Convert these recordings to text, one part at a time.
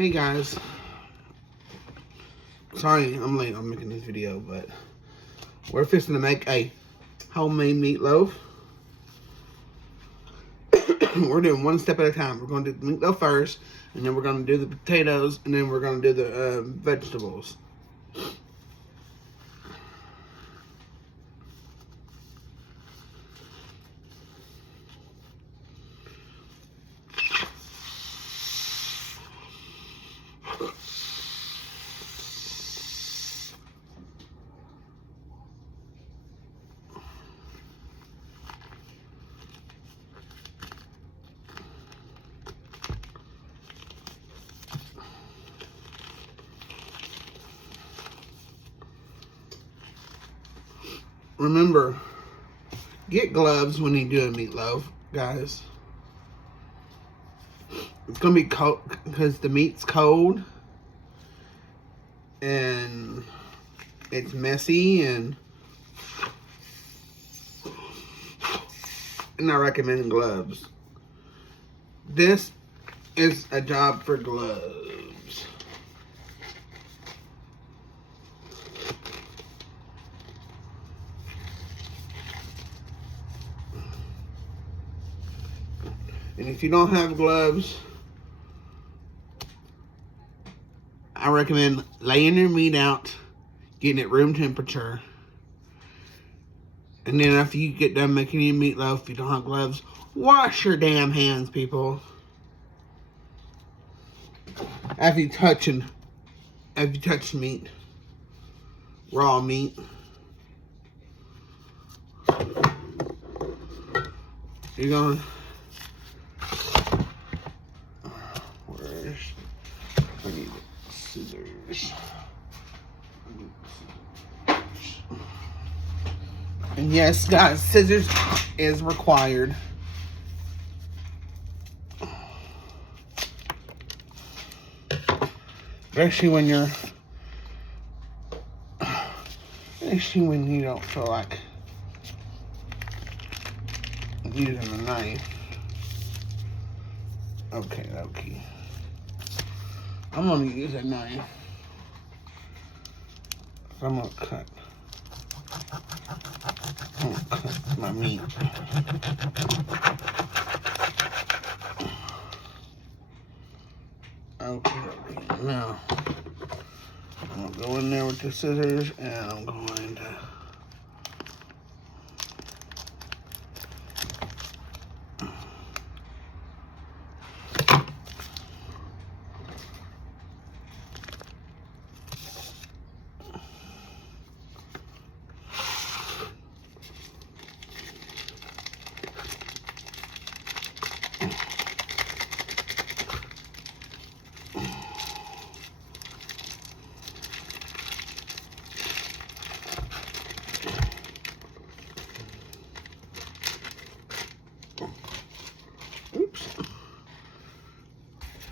Hey guys, sorry I'm late on making this video, but we're fixing to make a homemade meatloaf. We're doing one step at a time. We're going to do the meatloaf first, and then we're going to do the potatoes, and then we're going to do the vegetables. Remember, get gloves when you do a meatloaf, guys. It's going to be cold because the meat's cold and it's messy, and I recommend gloves. This is a job for gloves. And if you don't have gloves, I recommend laying your meat out, getting it room temperature. And then after you get done making your meatloaf, if you don't have gloves, wash your damn hands, people. After you touch meat, raw meat. You're gonna, I need scissors. And yes, guys, scissors is required. Especially when you don't feel like using a knife. Okay. I'm gonna use a knife. I'm gonna cut my meat. Okay. Now I'm gonna go in there with the scissors, and I'm going to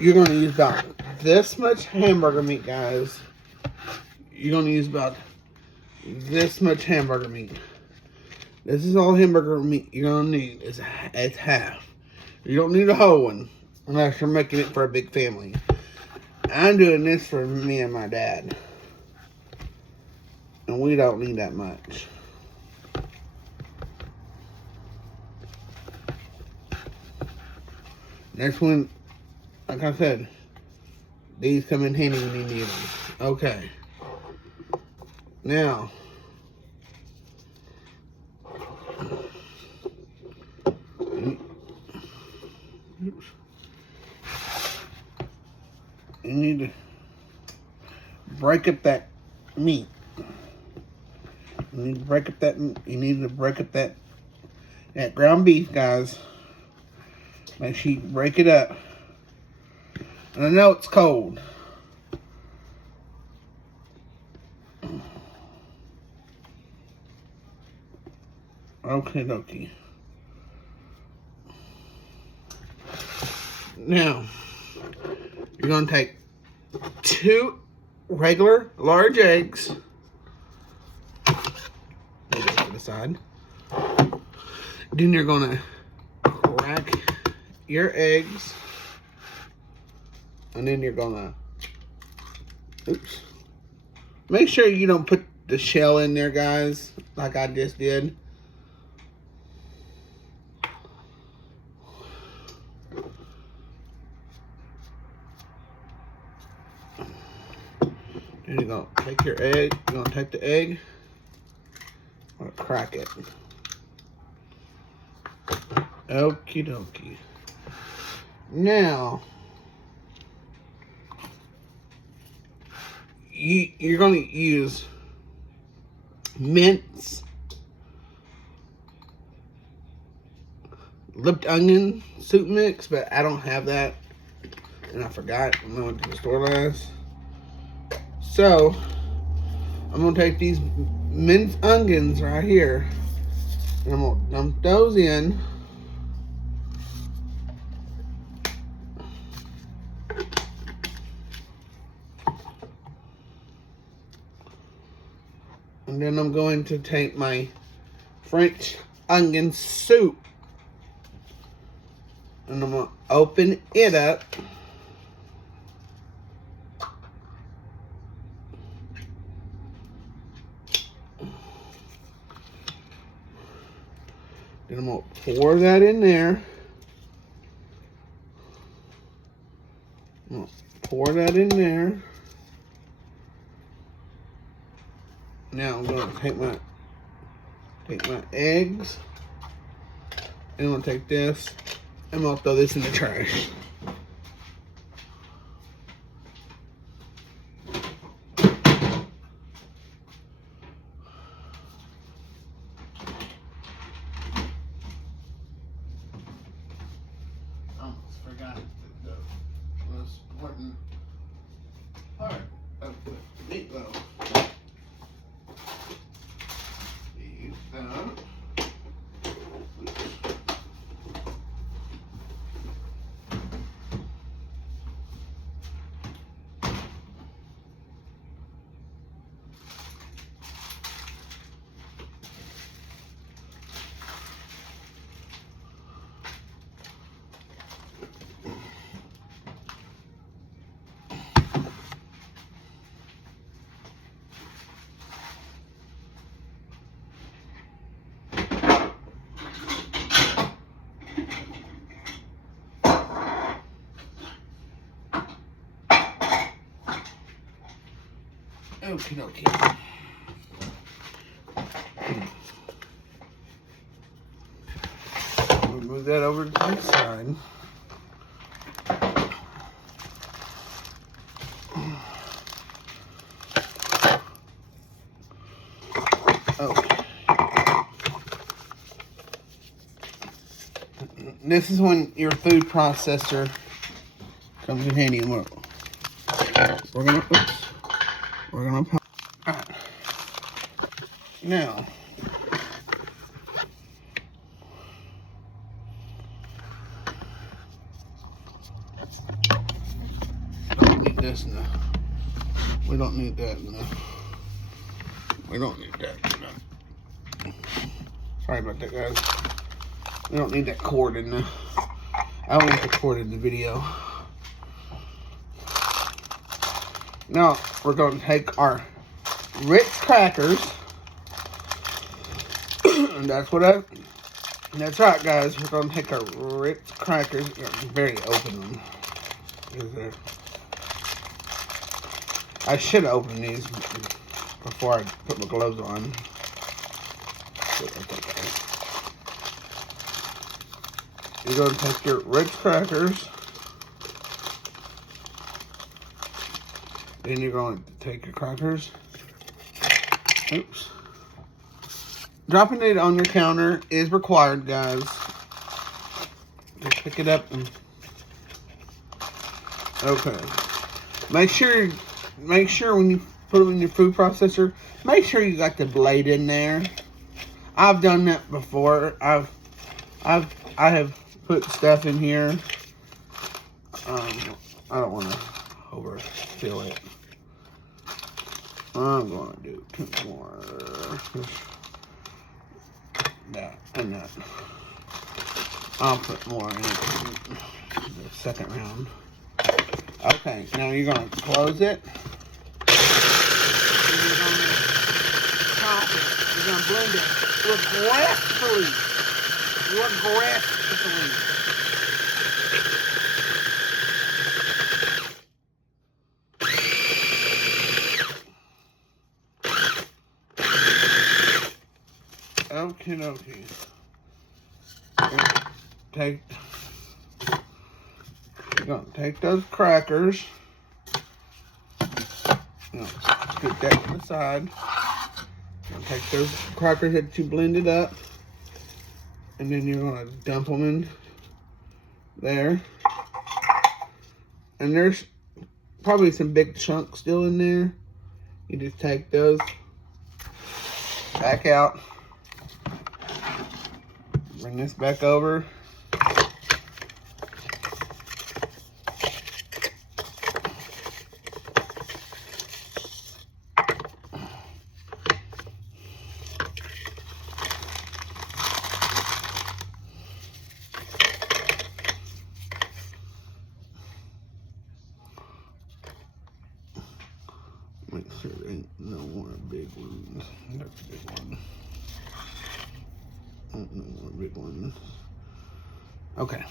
you're going to use about this much hamburger meat, guys. You're going to use about this much hamburger meat. This is all hamburger meat you're going to need. It's half. You don't need a whole one unless you're making it for a big family. I'm doing this for me and my dad. And we don't need that much. Next one, like I said, these come in handy when you need them. Okay. Now, you need to break up that meat. You need to break up that ground beef, guys. Make sure you break it up. And I know it's cold. Okay. Now, you're going to take 2 regular large eggs. Put it to the side. Then you're going to crack your eggs And then you're gonna, oops. Make sure you don't put the shell in there, guys, like I just did. And you're gonna take your egg, you're gonna take the egg, I'm gonna crack it. Okie dokie. Now, you're gonna use mince, lipped onion soup mix, but I don't have that, and I forgot when I went to the store last. So, I'm gonna take these minced onions right here, and I'm gonna dump those in. And then I'm going to take my French onion soup, and I'm gonna open it up. Then I'm gonna pour that in there. I'm gonna pour that in there. Now I'm gonna take my eggs, and I'm gonna take this, and I'm gonna throw this in the trash. Almost forgot the most important part of the meatloaf. Okie dokie. We'll move that over to the side. Okay. This is when your food processor comes in handy. And we're gonna pop. All right. Now, don't need this now. We don't need that now. We don't need that now. Sorry about that, guys. We don't need that cord in there. I want the cord in the video. Now, we're going to take our Ritz crackers. And that's right, guys. We're going to take our Ritz crackers. Very open one. I should have opened these before I put my gloves on. You're going to take your Ritz crackers. Then you're going to take your crackers. Oops. Dropping it on your counter is required, guys. Just pick it up and... Okay. Make sure when you put them in your food processor, make sure you got the blade in there. I've done that before. I have put stuff in here. I don't want to overfill it. I'm going to do 2 more. That and that. I'll put more in the second round. Okay, now you're going to close it. And you're going to chop it. You're going to blend it regretfully. Regretfully. Okie dokie. You're going to take those crackers. Scoot that to the side. Take those crackers that you blended up, and then you're going to dump them in there. And there's probably some big chunks still in there. You just take those back out. Bring this back over. Make sure there ain't no more big ones. That's a big one. No more big ones. Okay.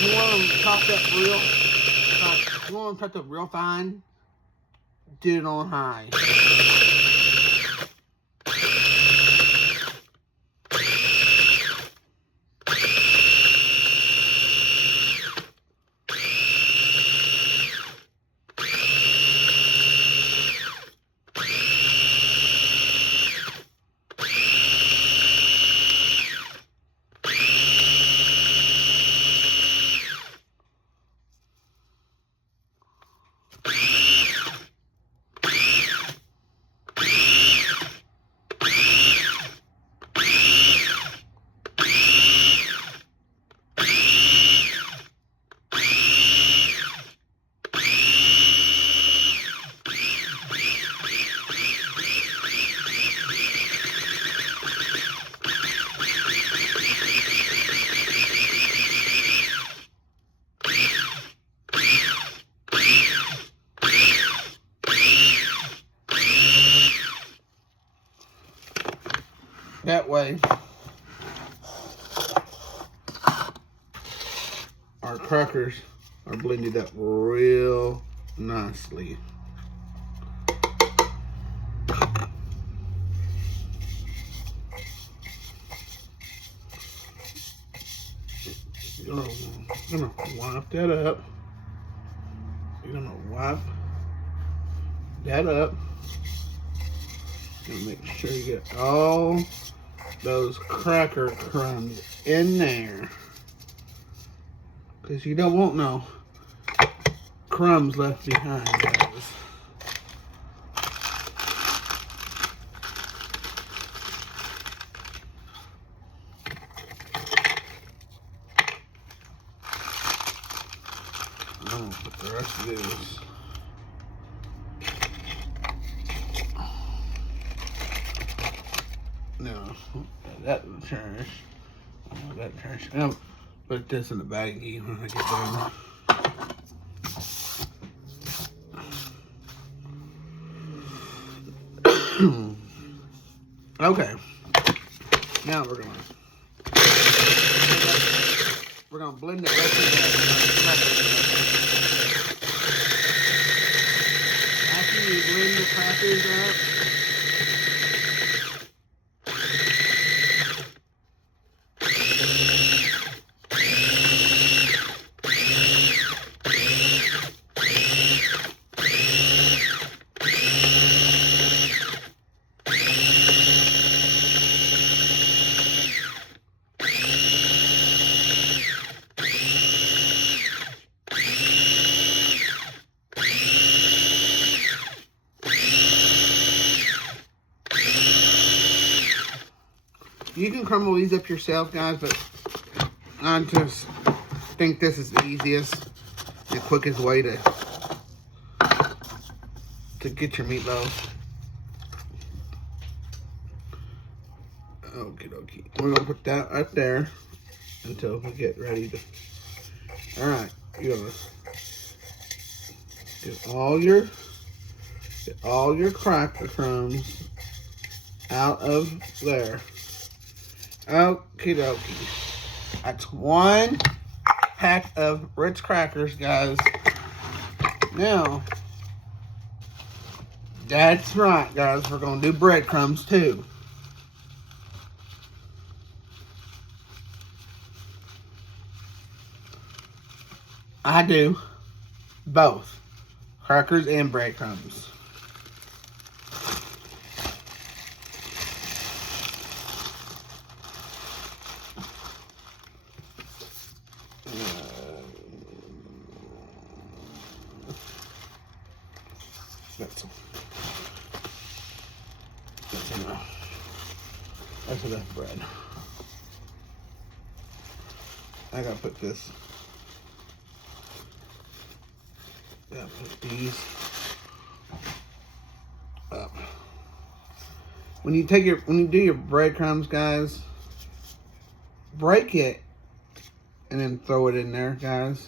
You want them chopped up real? You want them chopped up real fine? Do it on high. That way, our crackers are blended up real nicely. You're gonna wipe that up. You're gonna wipe that up. And make sure you get all those cracker crumbs in there, because you don't want no crumbs left behind, guys. I'm gonna put the rest of this. No, that in the trash. That trash. I'll put this in the baggie when I get done. Okay. Now we're gonna blend the rest of that. After you blend the crackers up, you can crumble these up yourself, guys, but I just think this is the easiest and quickest way to get your meatloaf. Okie dokie. We're gonna put that right there until we get ready to. All right, you're gonna get all your cracker crumbs out of there. Okie dokie. That's 1 pack of Ritz crackers, guys. Now, that's right, guys. We're gonna do breadcrumbs too. I do both crackers and breadcrumbs. That's enough. That's enough bread. I gotta put this. Gotta put these up. When you do your breadcrumbs, guys, break it and then throw it in there, guys.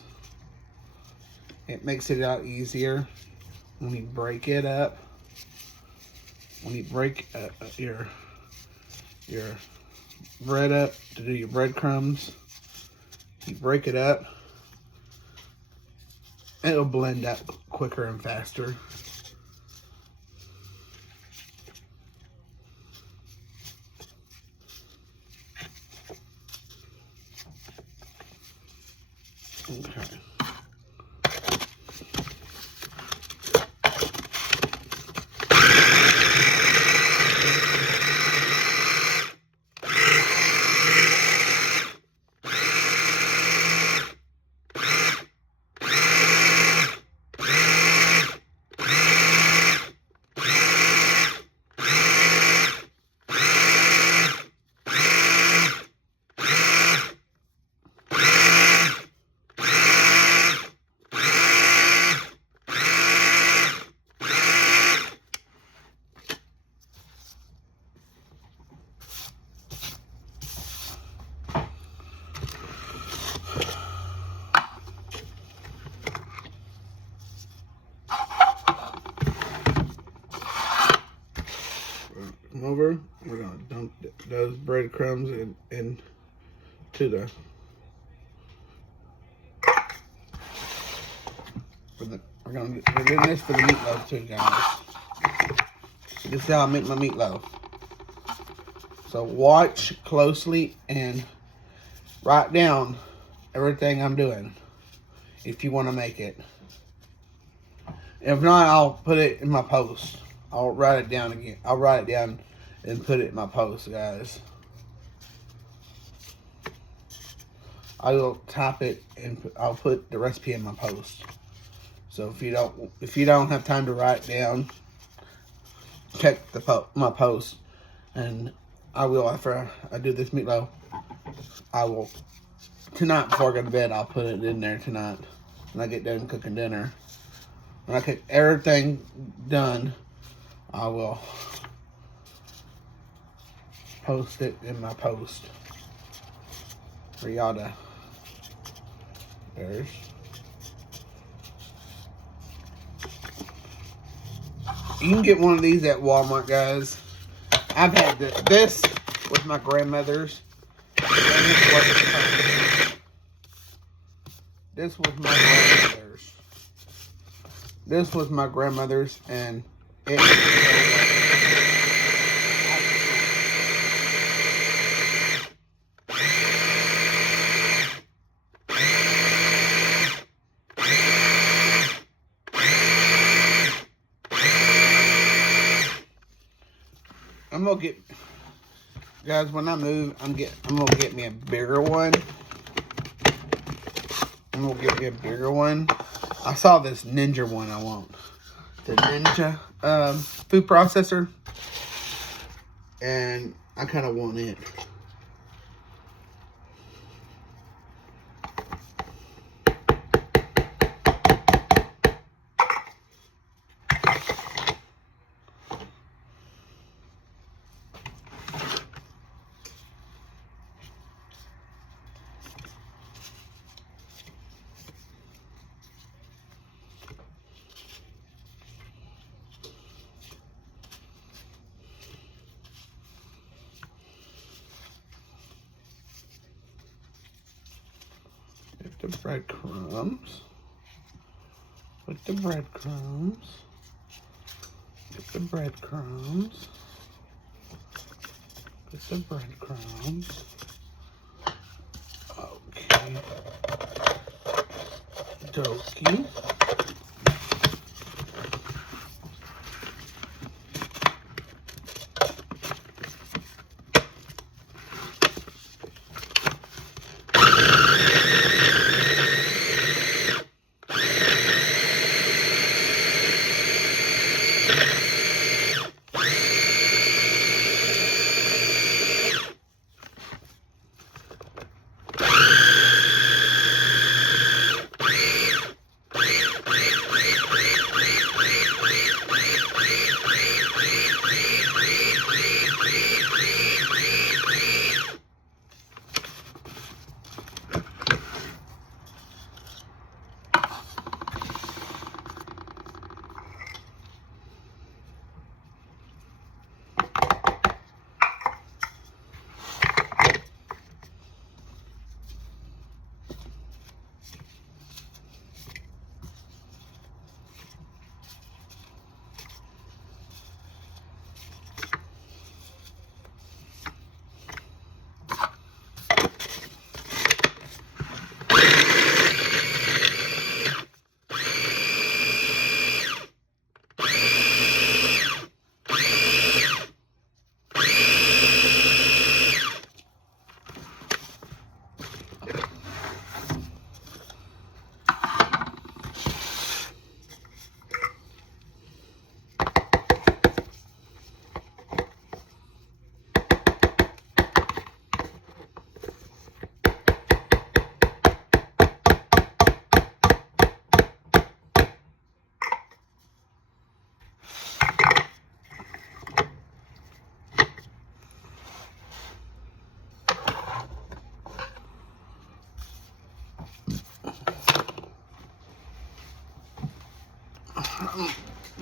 It makes it a lot easier when you break it up. When you break your bread up to do your breadcrumbs, you break it up, it'll blend up quicker and faster. Okay. Over, we're gonna dump those breadcrumbs into the we're doing this for the meatloaf too, guys. This is how I make my meatloaf. So watch closely and write down everything I'm doing if you want to make it. If not, I'll put it in my post. I'll write it down again. I'll write it down and put it in my post, guys. I will type it and I'll put the recipe in my post. So if you don't have time to write down, check my post, and I will after I do this meatloaf. I will tonight before I go to bed. I'll put it in there tonight when I get done cooking dinner. When I get everything done, I will post it in my post for y'all to. There's. You can get one of these at Walmart, guys. I've had this with my grandmother's. This was my grandmother's. This was my grandmother's, and it. I'm gonna get, guys, when I move, I'm gonna get me a bigger one. I'm gonna get me a bigger one. I saw this Ninja one I want. The Ninja food processor. And I kind of want it. the breadcrumbs. Put the breadcrumbs. Get the breadcrumbs. Get the breadcrumbs. Okay. Dokey.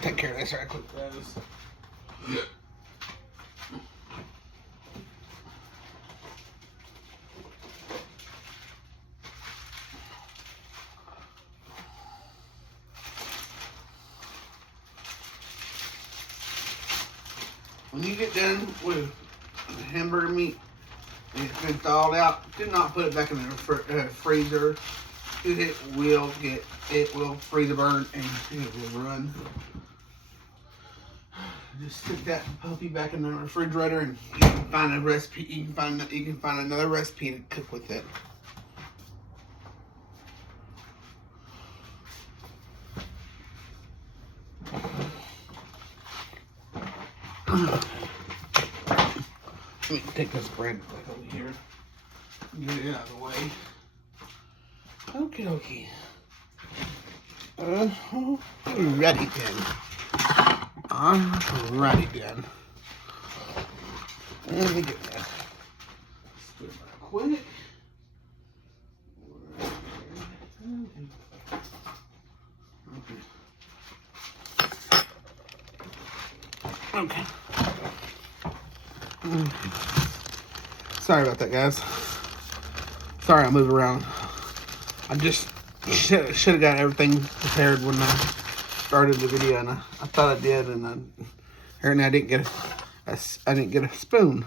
Take care of this right quick, guys. When you get done with the hamburger meat and it's been thawed out, do not put it back in the freezer. It will freeze a burn and it will run. Just stick that puppy back in the refrigerator and you can find a recipe. You can find another recipe to cook with it. Let me take this bread back over here. Get it out of the way. Okie dokie. Ready then. I'm ready then. Let me get that. Spit it back quick. Okay. Sorry about that, guys. Sorry I moved around. I just should have got everything prepared when I started the video, and I thought I did, and apparently I didn't get a spoon.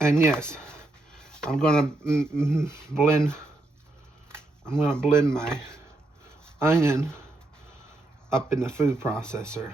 And yes, I'm gonna blend my onion up in the food processor.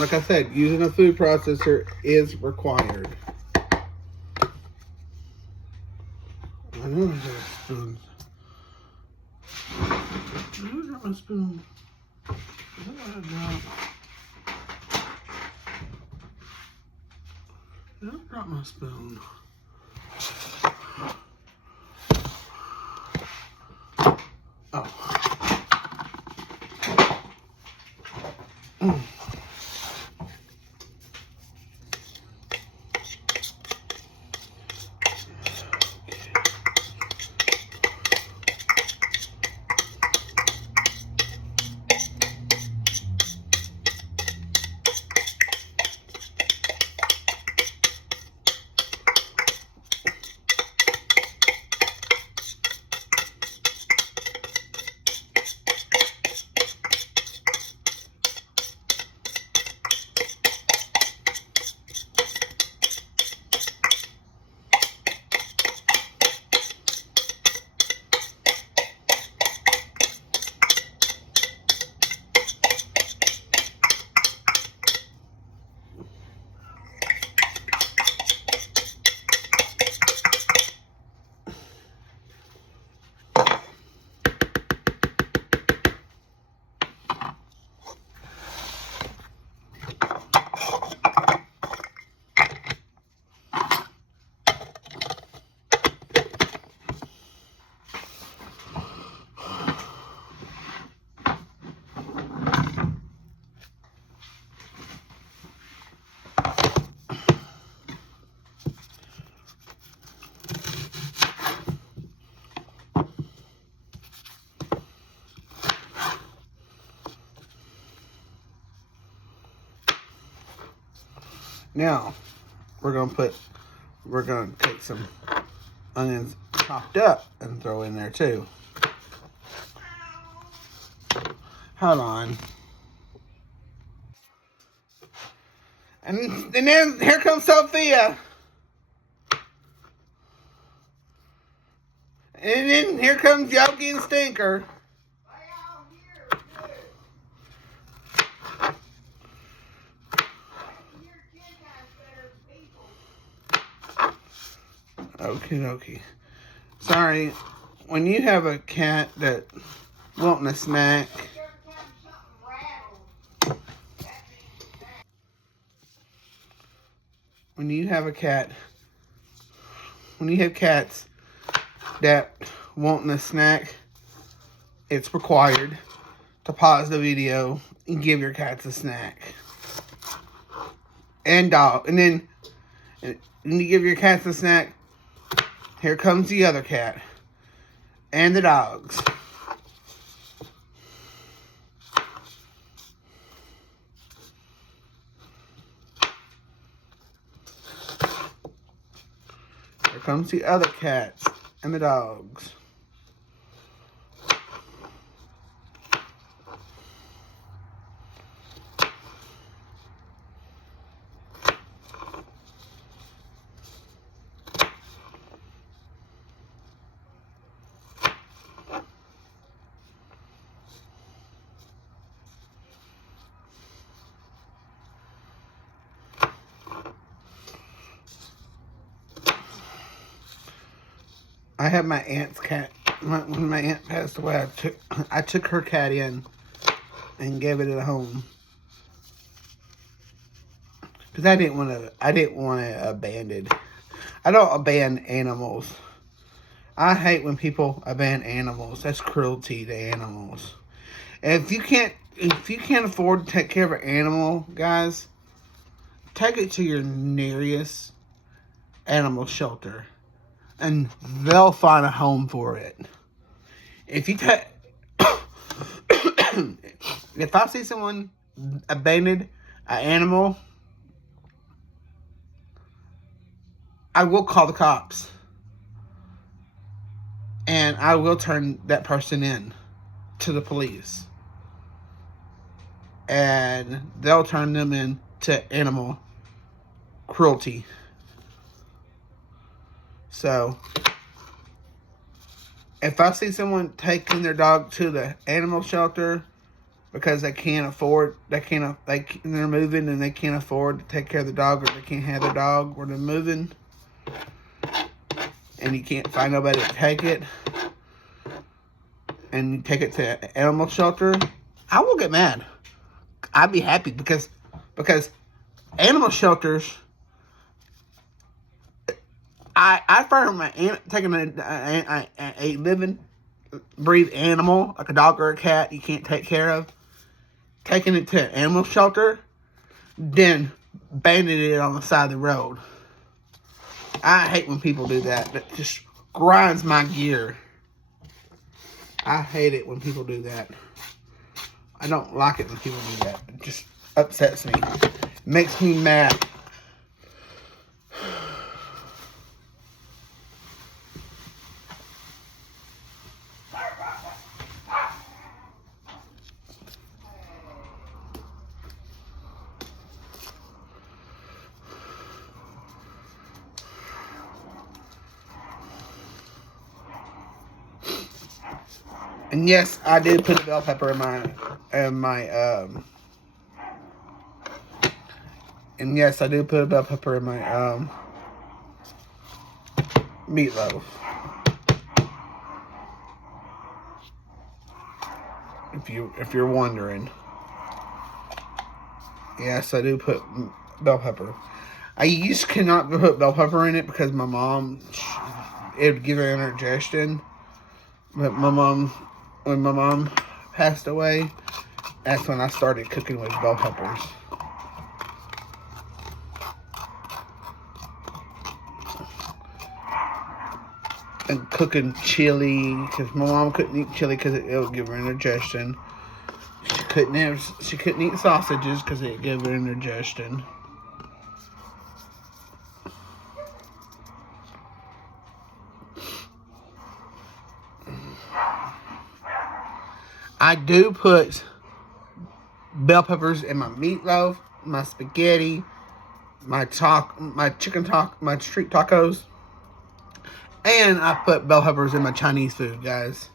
like I said, using a food processor is required. I know I got a spoon. I got my spoon. What did I drop? I dropped my spoon. Oh. Now, we're gonna take some onions chopped up and throw in there too. Hold on. And then here comes Sophia. And then here comes Yogi and Stinker. Okie dokie. Sorry, when you have a cat that wanting a snack, when you have cats that wanting a snack, it's required to pause the video and give your cats a snack. And dog. And then when you give your cats a snack, here comes the other cat. And the dogs. Here comes the other cats and the dogs. I had my aunt's cat. When my aunt passed away, I took her cat in and gave it at home because I didn't want it abandoned. I don't abandon animals. I hate when people abandon animals. That's cruelty to animals. And if you can't afford to take care of an animal, guys, take it to your nearest animal shelter. And they'll find a home for it. If I see someone abandoned an animal, I will call the cops. And I will turn that person in to the police. And they'll turn them in to animal cruelty. So, if I see someone taking their dog to the animal shelter, because they can't afford, they're moving and they can't afford to take care of the dog, or they can't have their dog where they're moving, and you can't find nobody to take it, and you take it to an animal shelter, I will get mad. I'd be happy because animal shelters, I find taking a living, breathe animal like a dog or a cat you can't take care of, taking it to an animal shelter, then abandoning it on the side of the road. I hate when people do that. That just grinds my gear. I hate it when people do that. I don't like it when people do that. It just upsets me. It makes me mad. And yes, I did put a bell pepper in my and yes, I do put a bell pepper in my meatloaf. If you're wondering. Yes, I do put bell pepper. I used cannot put bell pepper in it because my mom, it would give her indigestion. But when my mom passed away, that's when I started cooking with bell peppers. And cooking chili, because my mom couldn't eat chili because it would give her indigestion. She couldn't eat sausages because it gave her indigestion. I do put bell peppers in my meatloaf, my spaghetti, my street tacos, and I put bell peppers in my Chinese food, guys.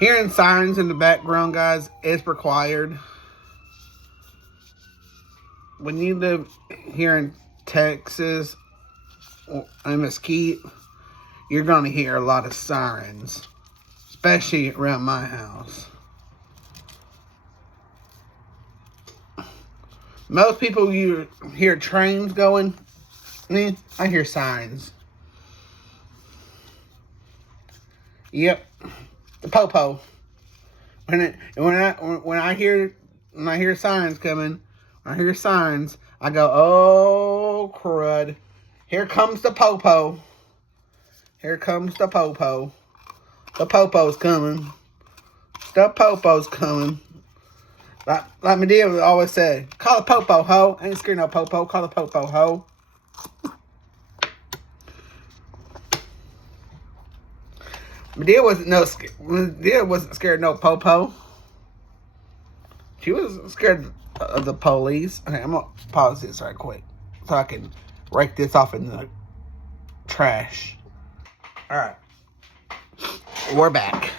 Hearing sirens in the background, guys, is required. When you live here in Texas and Mesquite, you're going to hear a lot of sirens, especially around my house. Most people, you hear trains going. Me, I hear sirens. Yep, the popo. When I hear sirens coming, I hear signs, I go, oh crud! Here comes the popo. Here comes the popo. The popo's coming. The popo's coming. Like my dad would always say, call the popo, ho. Ain't scared no popo. Call the popo, ho. My dad wasn't scared of no popo. She was scared of the police. Okay, I'm gonna pause this right quick so I can rake this off in the trash. Alright. We're back.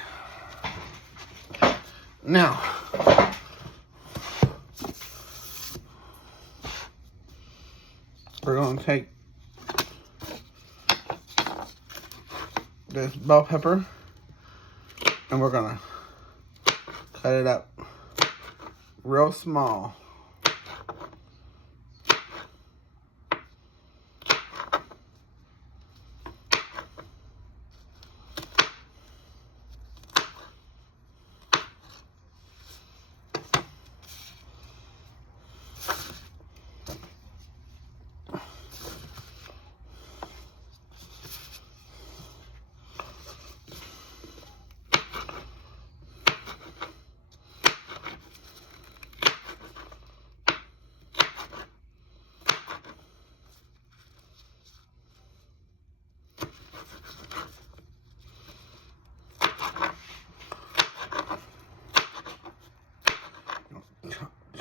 Now, we're gonna take this bell pepper and we're gonna cut it up real small.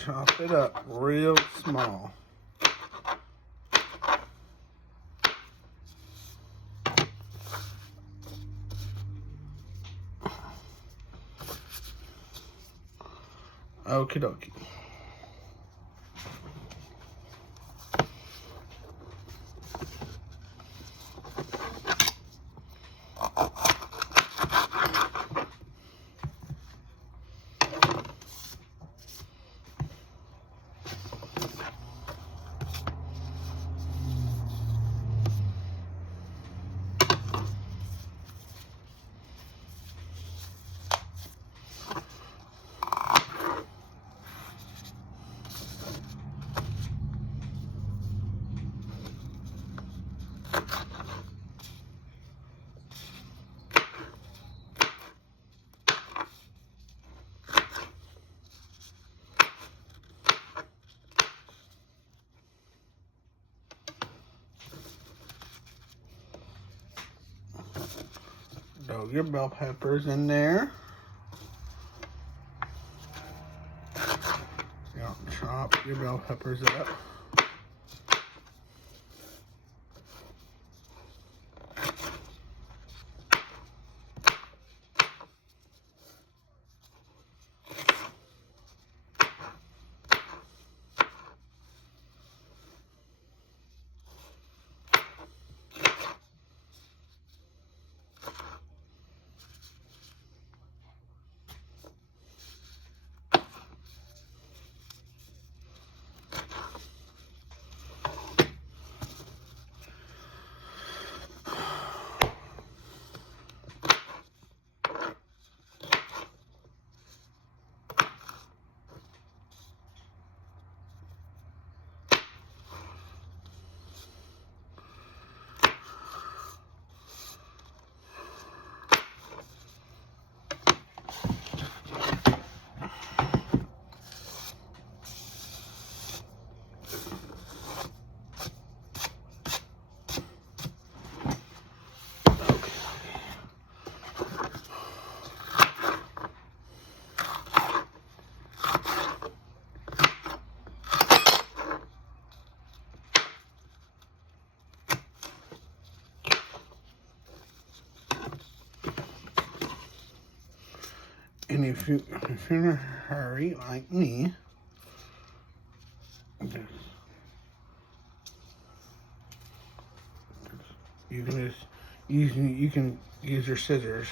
chop it up real small. Okie dokie. Throw your bell peppers in there. Chop your bell peppers up. And if you're in a hurry like me, you can use your scissors.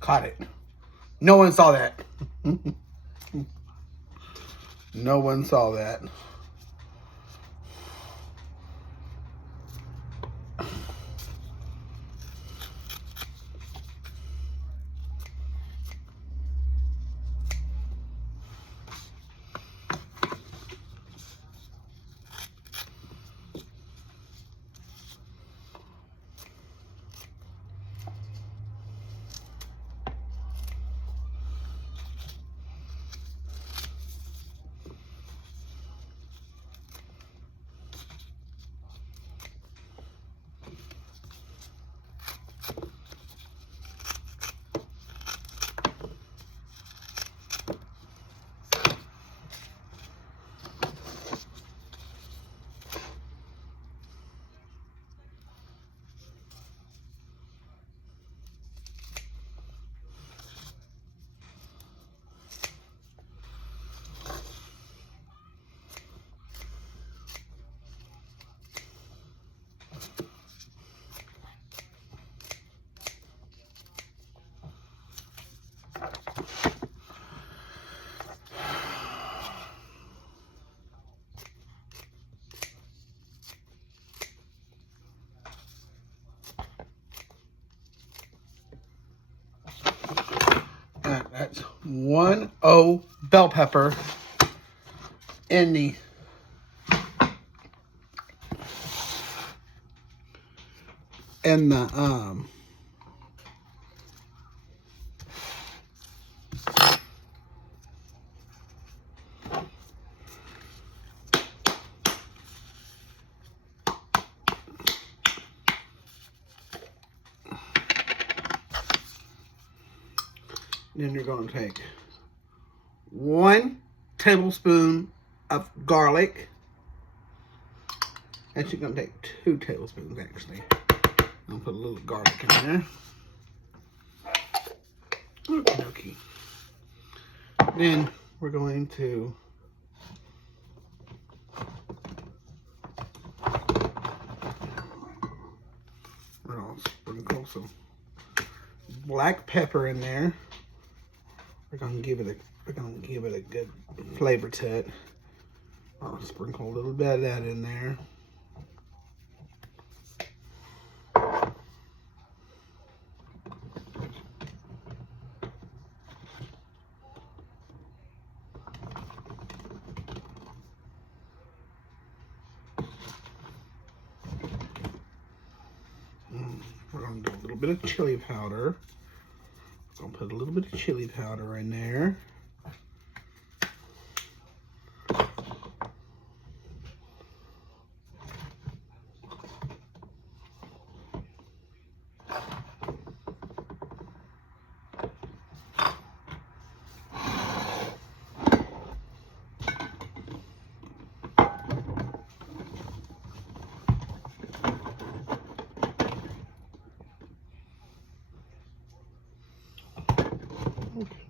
Caught it. No one saw that. No one saw that. one bell pepper in the then you're going to take 1 tablespoon of garlic. Actually, going to take 2 tablespoons, actually. I'll put a little garlic in there. Okay. Then we're going to sprinkle some black pepper in there. We're gonna give it a good flavor to it. I'll sprinkle a little bit of that in there. We're gonna do a little bit of chili powder. I'll put a little bit of chili powder in there.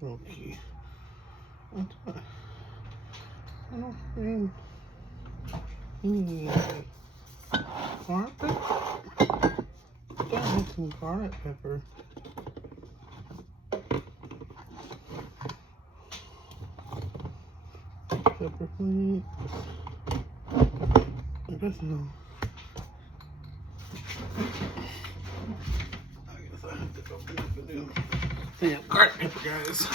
Okay. I don't think garlic pepper. Gotta have some garlic pepper. Pepper, please. I guess no. I guess I have to open up the new thing of garlic pepper, guys.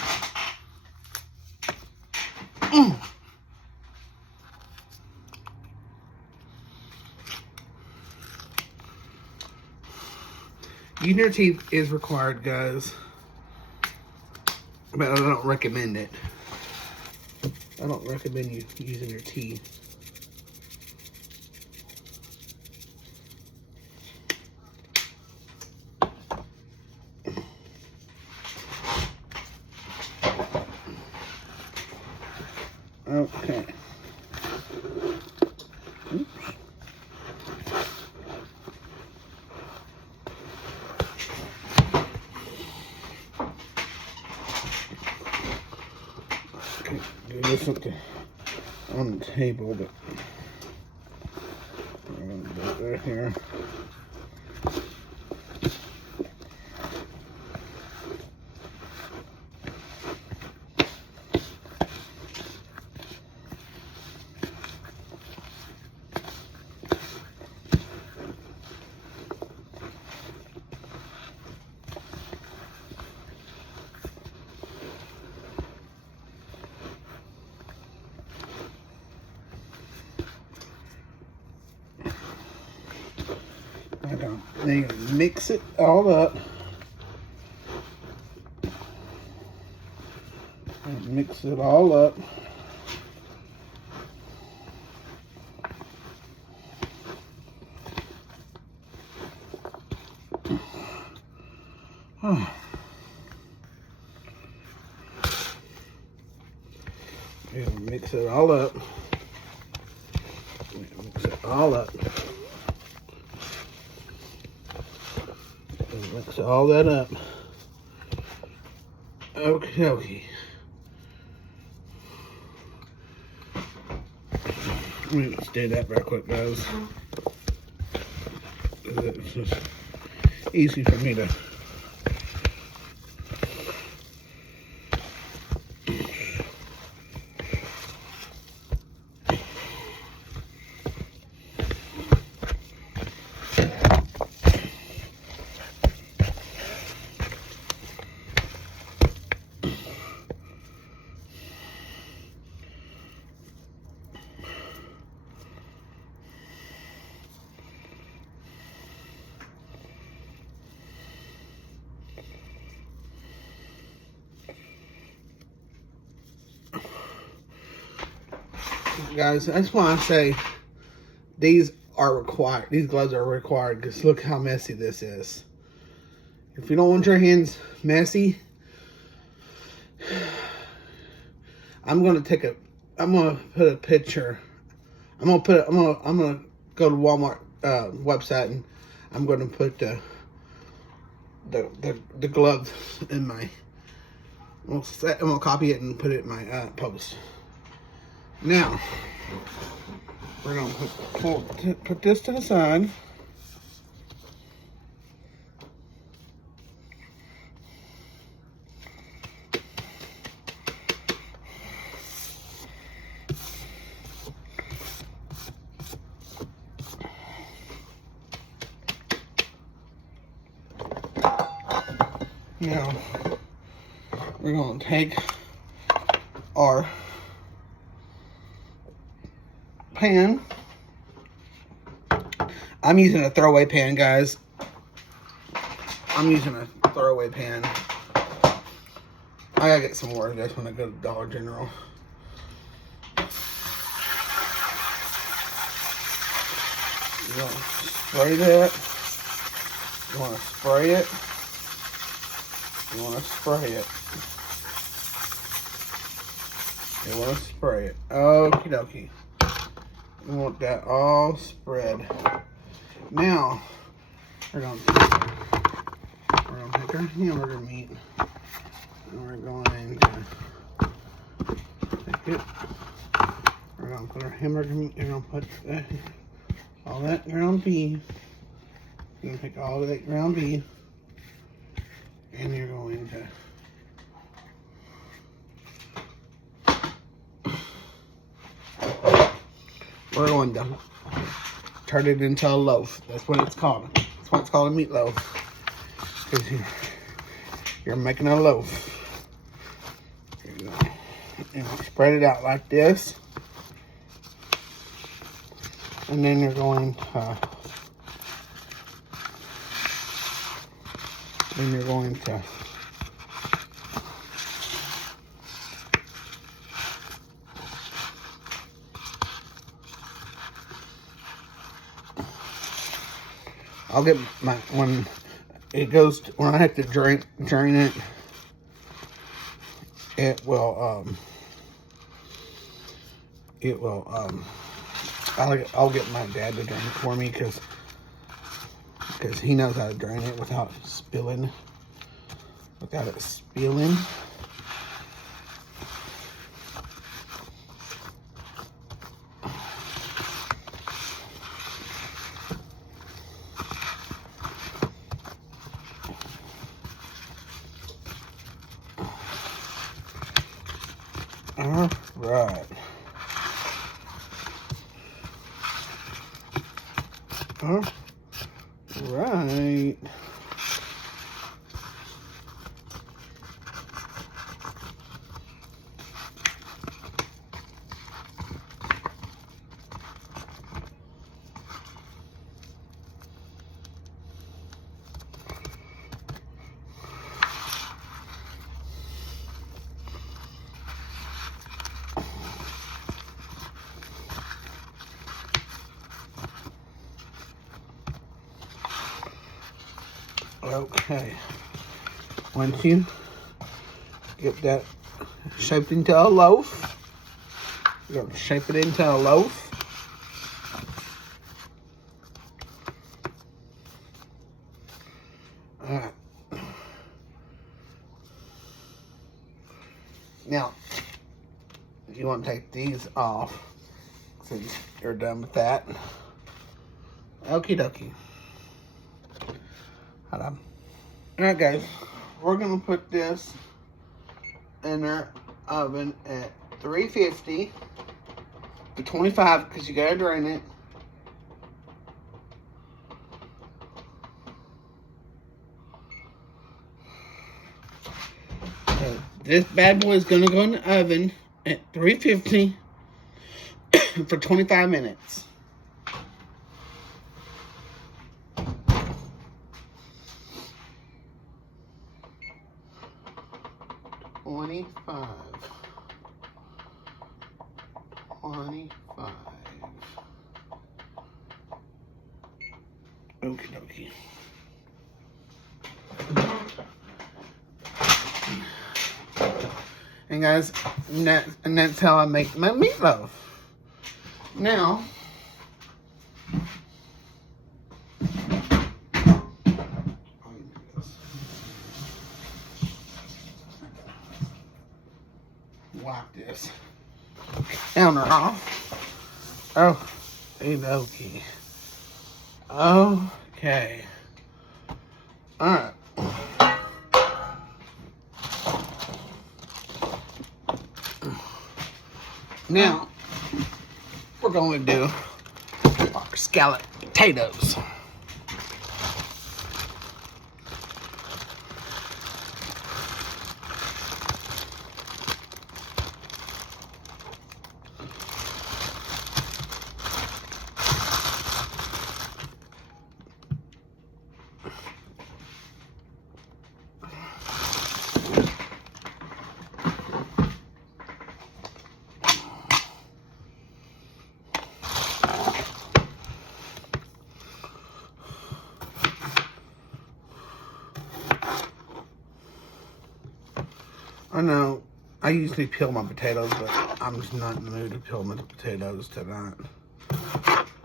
Using your teeth is required, guys, but I don't recommend it. I don't recommend you using your teeth. Okay. Oops. Okay, do this on the table, but I'm going to do it right here. Then you mix it all up. And mix it all up. And mix it all up. Mix it all up. Mix all that up. Okay. Let me stir that real quick, guys. It's just easy for me to. Guys, that's why I say these are required. These gloves are required because look how messy this is. If you don't want your hands messy, I'm gonna put a picture. I'm gonna go to Walmart website and I'm gonna put the glove in my. I'm gonna copy it and put it in my post. Now we're gonna put this to the side. Now we're gonna take our pan. I'm using a throwaway pan, guys. I'm using a throwaway pan. I gotta get some more of this when I go to Dollar General. You want to spray that. You want to spray it. You want to spray it. You want to spray it. Okie dokie. You want that all spread. Now, we're going to take our hamburger meat and we're going to take it. We're going to put our hamburger meat. We're going to put all that ground beef. You're going to take all of that ground beef and you're going to we're going to turn it into a loaf. That's what it's called. That's why it's called a meatloaf. Because you're making a loaf. Here you go. And spread it out like this. And then you're going to I'll get my, when it goes to, when I have to drain it, it will I'll get my dad to drain it for me because he knows how to drain it without it spilling. All right. All right. Okay, once you get that shaped into a loaf, you're going to shape it into a loaf. Alright. Now, you want to take these off since you're done with that. Okie dokie. Hold on. Alright guys, we're going to put this in our oven at 350 to 25 because you got to drain it. So this bad boy is going to go in the oven at 350 for 25 minutes. 25. Okie dokie. And guys, and that's how I make my meatloaf. Now, wipe this counter off. Oh, okay. Okay. Alright. Now, we're going to do our scallop potatoes. I know I usually peel my potatoes, but I'm just not in the mood to peel my potatoes tonight.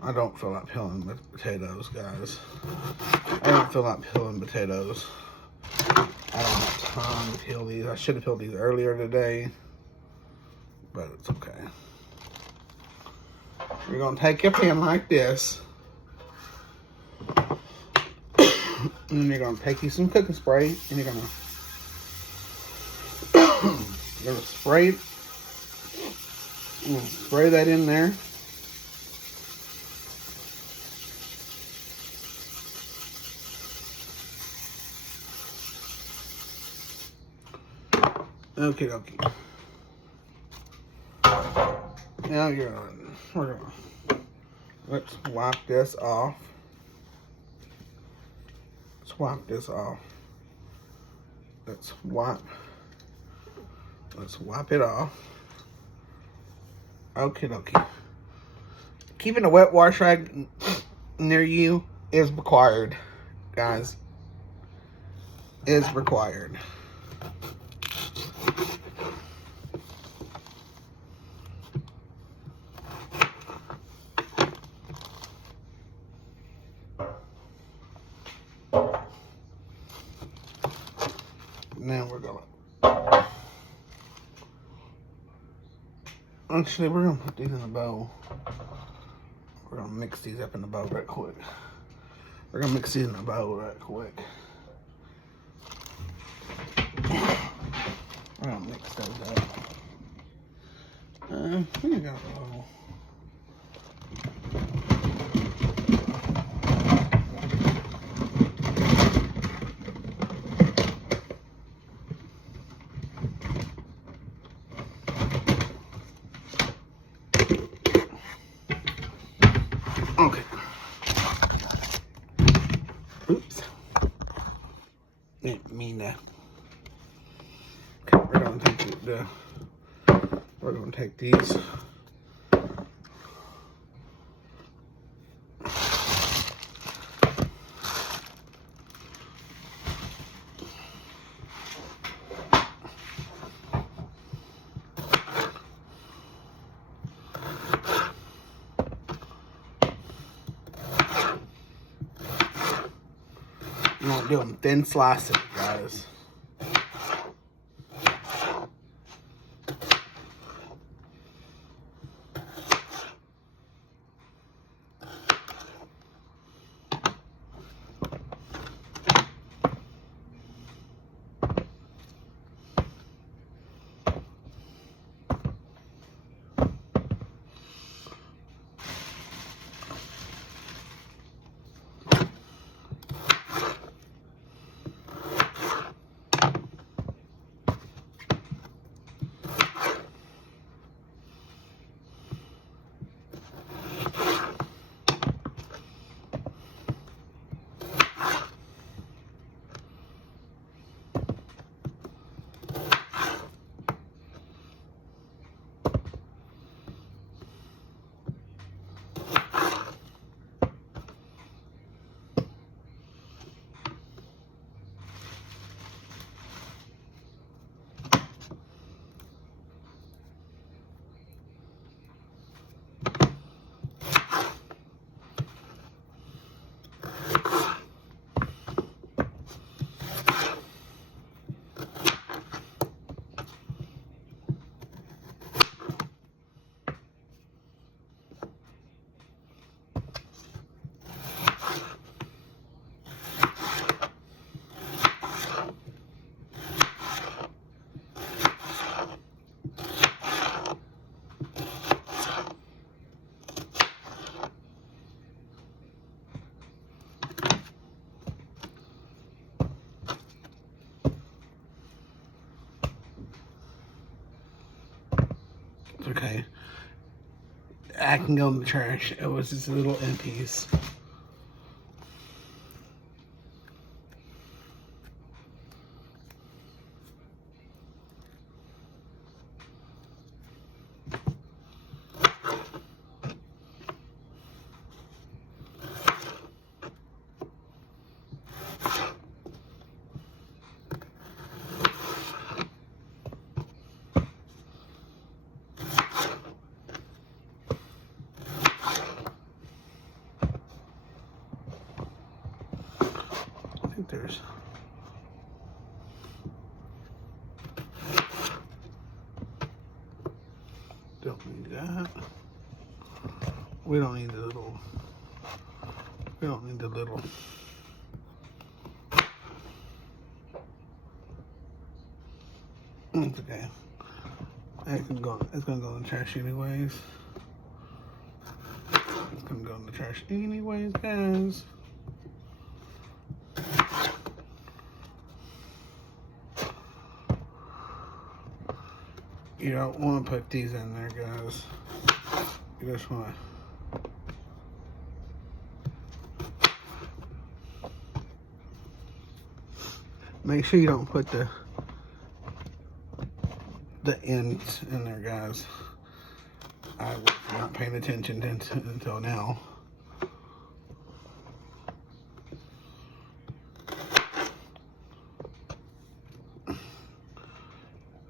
I don't feel like peeling my potatoes, guys. I don't feel like peeling potatoes. I don't have time to peel these. I should have peeled these earlier today, but it's okay. You're gonna take your pan like this, and then you're gonna take you some cooking spray, and you're gonna spray that in there. Okay, okay. Now let's wipe this off. Let's wipe this off. Let's wipe it off. Okay, okay. Keeping a wet wash rag near you is required, guys. Is required. Now we're gonna. Actually, we're gonna put these in a bowl. We're gonna mix these up in the bowl right quick. We're gonna mix these in a bowl right quick. We're gonna mix those up. We got a bowl. Okay. Oops. Didn't mean that. Okay, we're gonna take these. You want to do them thin slices, guys. Okay. I can go in the trash. It was just a little end piece. I think there's... Don't need that. We don't need the little... We don't need the little... It's okay. It's gonna go in the trash anyways. It's gonna go in the trash anyways, guys. You don't want to put these in there, guys. You just want to make sure you don't put the ends in there, guys. I was not paying attention until now.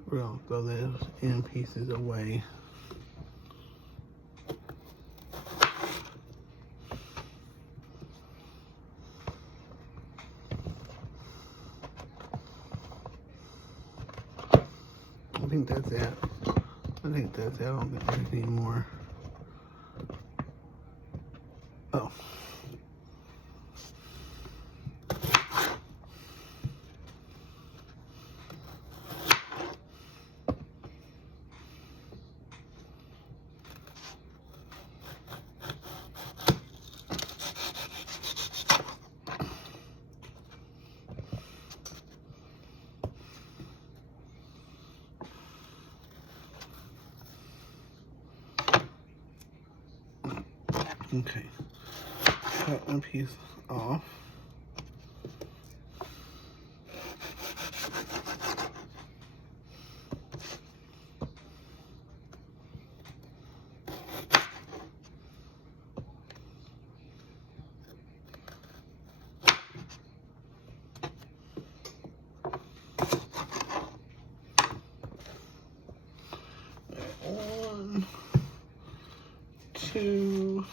We're gonna throw those end pieces away. I think that's it. I think that's it. I don't think there's any more. Oh. Okay, cut one piece off. One, two.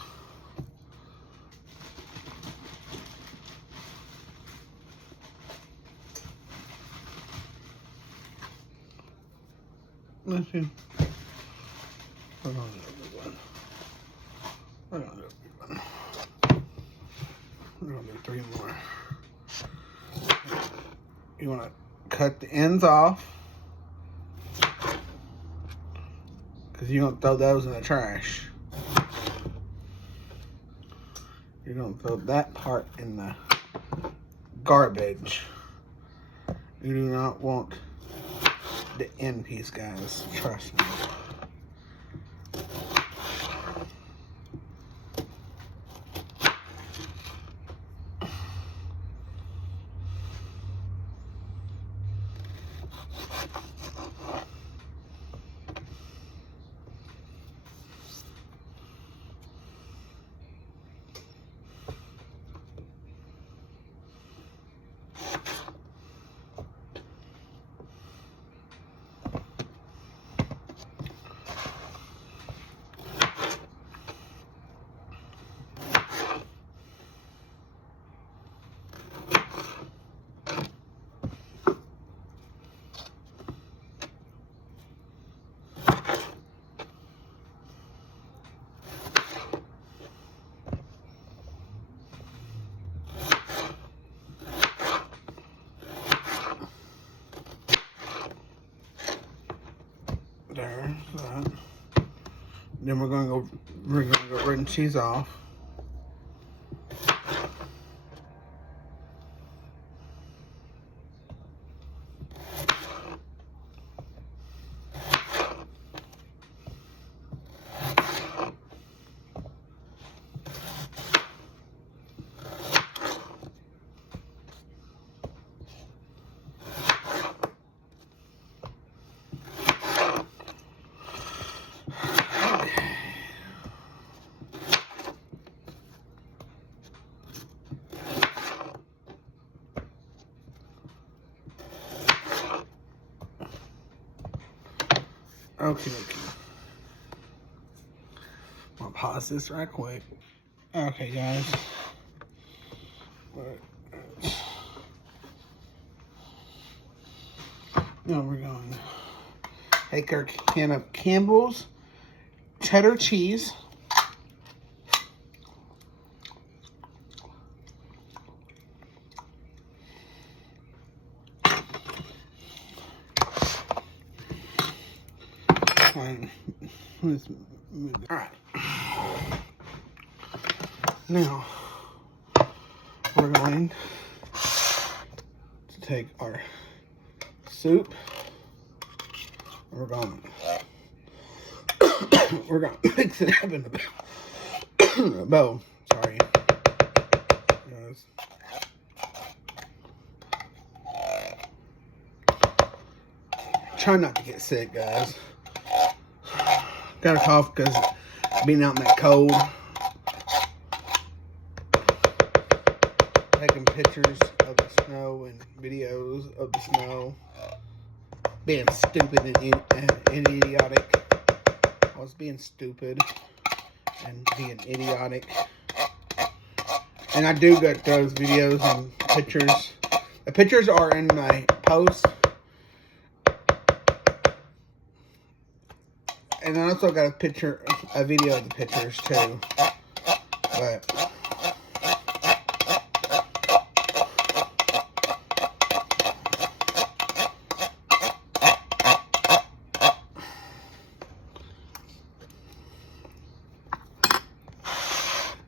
Let's see. We're gonna do a big one. We're gonna do a big one. We're gonna do 3 more. You wanna cut the ends off, because you don't throw those in the trash. You're gonna throw that part in the garbage. You do not want the end piece, guys. Trust me. There's that. Then we're gonna go rinse cheese off. Okay. I'll pause this right quick. Okay, guys. Now we're going to take our can of Campbell's cheddar cheese. Fine. Let's move it. All right. Now we're going to take our soup. We're going to mix it up in a bowl. Sorry, guys. Try not to get sick, guys. Got a cough because being out in that cold. Taking pictures of the snow and videos of the snow. Being stupid and idiotic. I was being stupid and being idiotic. And I do get those videos and pictures. The pictures are in my post. And I also got a video of the pictures too. But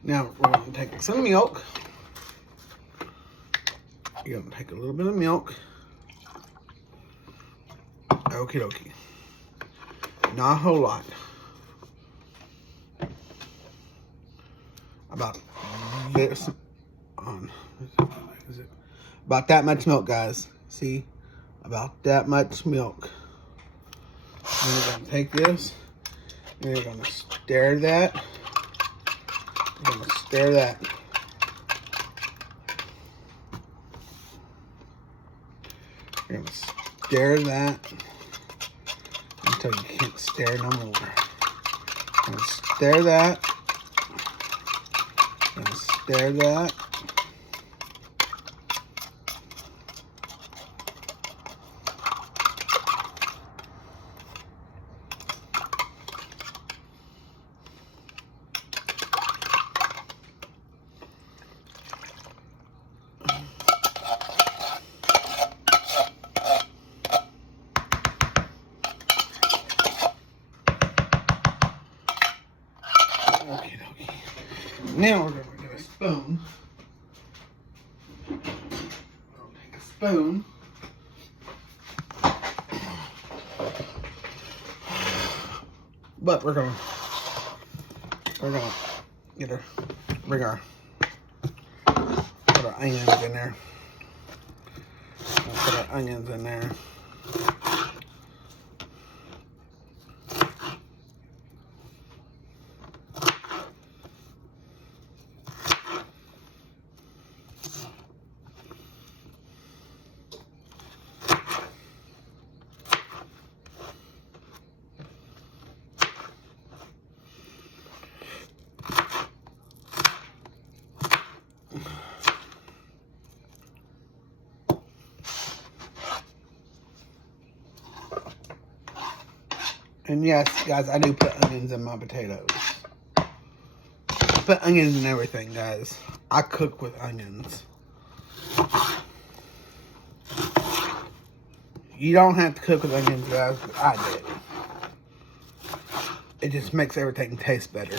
now we're going to take some milk. You're going to take a little bit of milk. Okie dokie. Not a whole lot. About this. About that much milk, guys. See? About that much milk. And we're going to take this. And we're going to stir that. We're going to stir that. We're going to stir that until you can't stir no more. I'm going to stir that. I'm going to stir that. Now we're going to get a spoon. I'll take a spoon. But we're going to get put our onions in there. Put our onions in there. And yes, guys, I do put onions in my potatoes. I put onions in everything, guys. I cook with onions. You don't have to cook with onions, guys, but I did. It just makes everything taste better.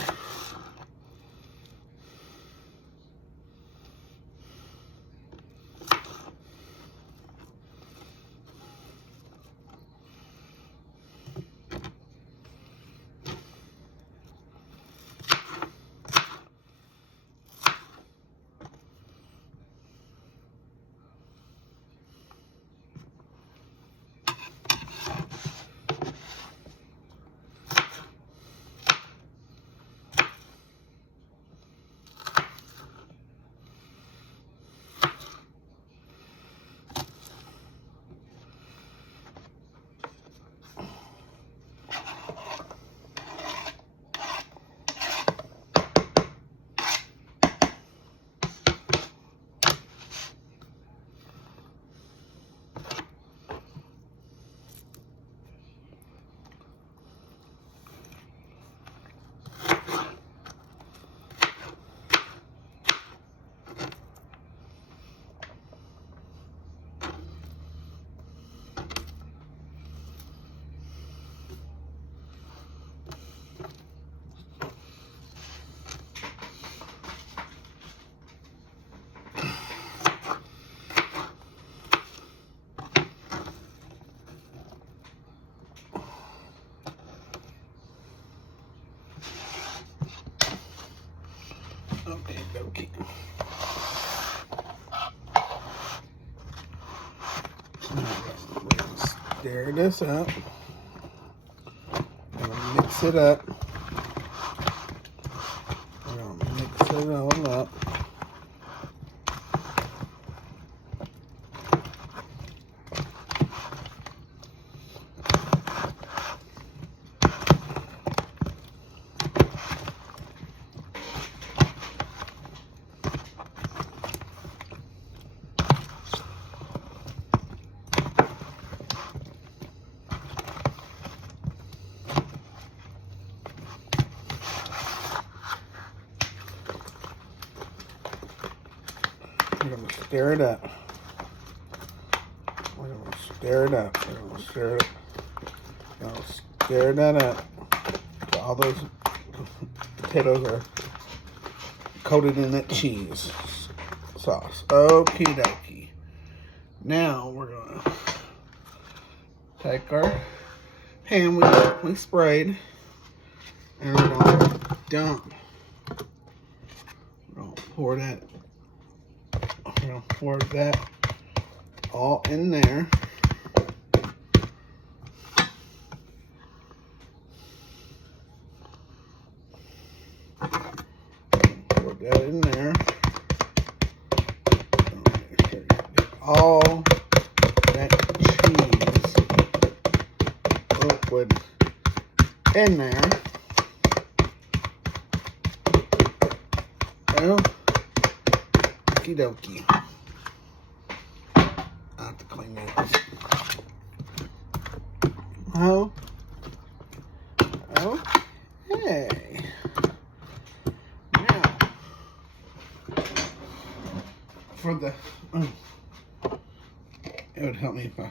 stir this up. I'm gonna mix it up. I'm gonna mix it all up. We're going to stir it up. We're going to stir it up. We're going to stir it. We're going to stir that up. So all those potatoes are coated in that cheese sauce. Okie dokie. Now we're going to take our pan we sprayed and we're going to dump. We're going to pour that. We're going to pour that all in there. Pour that in there. Make sure you get all that cheese liquid in there. Well, okie dokie. I have to clean that. Oh. Okay. Now, for the, it would help me if I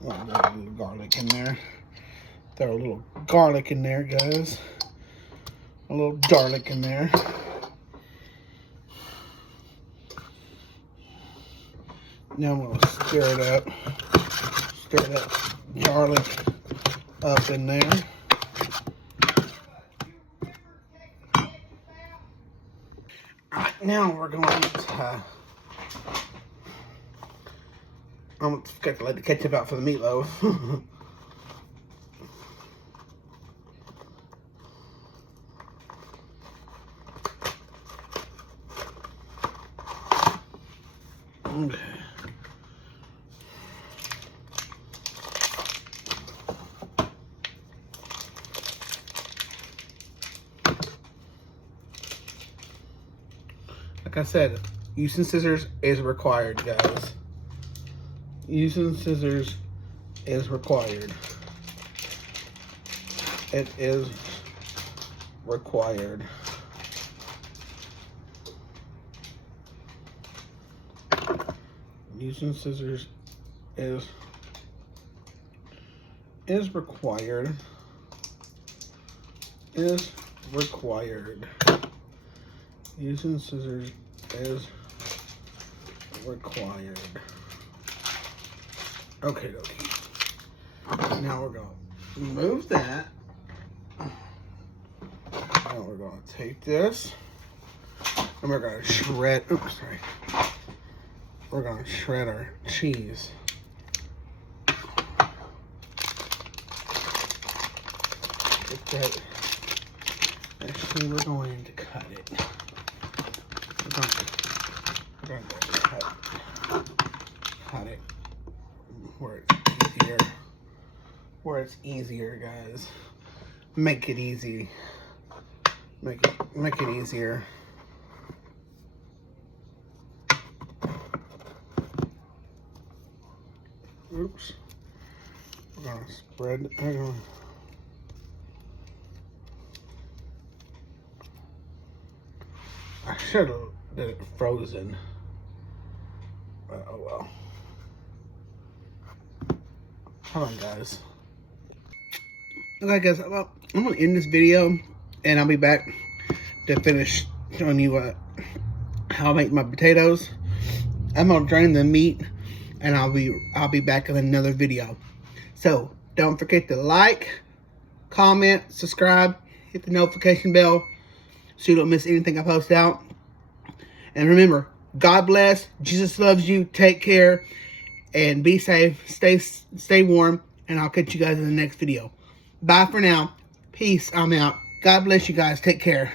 want a little garlic in there. Throw a little garlic in there, guys. A little garlic in there. Now I'm going to stir it up. Stir that garlic up in there. Alright, now we're going to I'm going to let the ketchup out for the meatloaf. Okay. Like I said, using scissors is required, guys. Using scissors is required. It is required. Using scissors is required. Is required. Using scissors is required. Okay, okay. Now we're going to move that. Now we're going to take this and we're going to shred. Oops, sorry. We're going to shred our cheese. Get that. Actually, we're going to cut it. We're going to cut it where it's easier. Where it's easier, guys. Make it easy. Make it easier. Oops. We're gonna spread. I should have did it frozen. But oh well. Hold on, guys. Okay, guys. Well, I'm gonna end this video, and I'll be back to finish showing you how I make my potatoes. I'm gonna drain the meat. And I'll be back in another video. So don't forget to like, comment, subscribe, hit the notification bell so you don't miss anything I post out. And remember, God bless, Jesus loves you, take care, And be safe, stay warm, and I'll catch you guys in the next video. Bye for now. Peace. I'm out. God bless you guys. Take care.